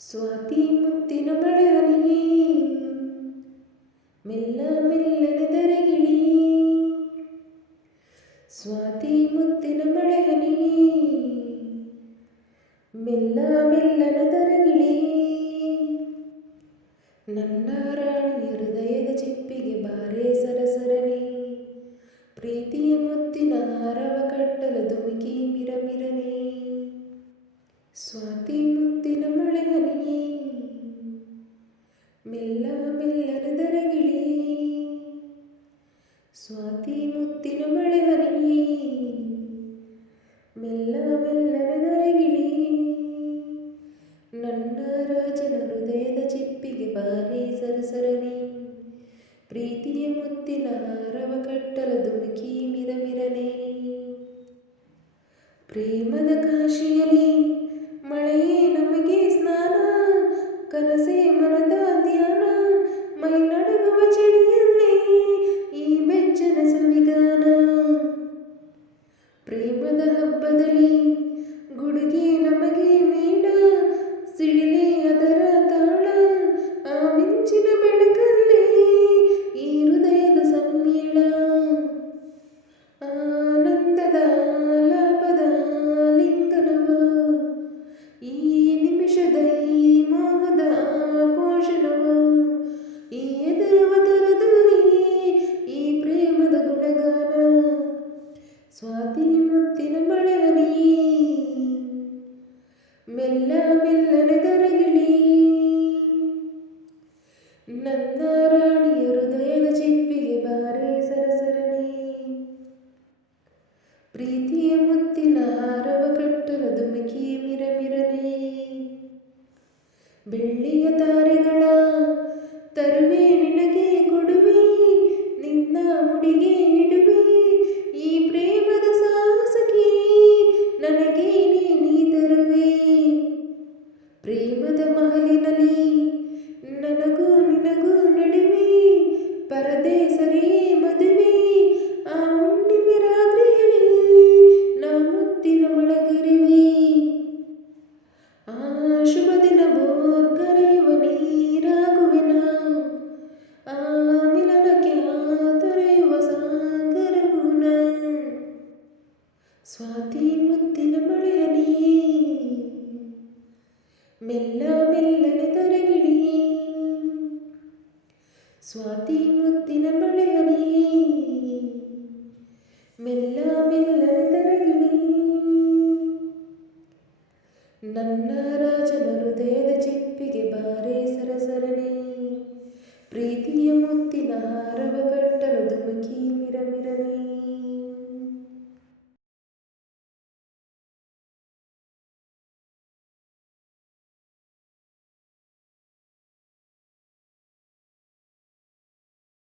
ಸ್ವಾತಿ ಮುತ್ತಿನ ಮಳೆಯಲಿ. ಮೆಲ್ಲ ಮೆಲ್ಲನೆ ದರಗಿಳಿ. ಸ್ವಾತಿ ಮುತ್ತಿನ ಮಳೆಯಲಿ. ಮೆಲ್ಲ ಮೆಲ್ಲನೆ ದರಗಿಳಿ. ನನ್ನ ರಾಣಿಯ ಹೃದಯದ ಚಿಪ್ಪಿಗೆ ಬಾರೆ ಸರಸರನೆ. ಪ್ರೀತಿಯ ಮುತ್ತಿನ ಹಾರವ ಕಟ್ಟಲು ಧುಮುಕಿ ಮಿರಮಿರನೆ. ಸ್ವಾತಿ ಸ್ವಾತಿ ಮುತ್ತಿನ ಮಳೆ ಹನಿ ಮೆಲ್ಲ ಮೆಲ್ಲನೆ ದರಗಿಳಿ ನನ್ನ ರಾಜನ ಹೃದಯದ ಚಿಪ್ಪಿಗೆ ಬಾರಿ ಸರಸರನೆ. ಪ್ರೀತಿಯ ಮುತ್ತಿನ ಹಾರವ ಕಟ್ಟಲು ಧುಮುಕಿ ಮಿರಮಿರನೆ. ಪ್ರೇಮದ ಕಾಶಿಯಲ್ಲಿ ಮಳೆಯೇ ನಮಗೆ ಸ್ನಾನ, ಕನಸೇ ಮನದ കപ്പതളി ಸ್ವಾತಿ ಮುತ್ತಿನ ಮಳೆಯಲಿ ಮೆಲ್ಲ ಮೆಲ್ಲನೆ ದರಗಿಳಿ ನನ್ನ ರಾಣಿಯ ಹೃದಯದ ಚಿಪ್ಪಿಗೆ ಬಾರೆ ಸರಸರನೆ ಪ್ರೀತಿಯ ಮುತ್ತಿನ ಹಾರವ ಕಟ್ಟಲು ಧುಮುಕಿ ಮಿರಮಿರನೆ ಬೆಳ್ಳಿಯ ತಾರೆಗಳ ತರುವೆ ನಿನಗೆ ಕೊಡುವೆ മെല്ല മെല്ലനെ തുരകിളിയേ സ്വാതി മുത്തിന മഴയറിയേ മെല്ല മെല്ലനെ തുരകിളി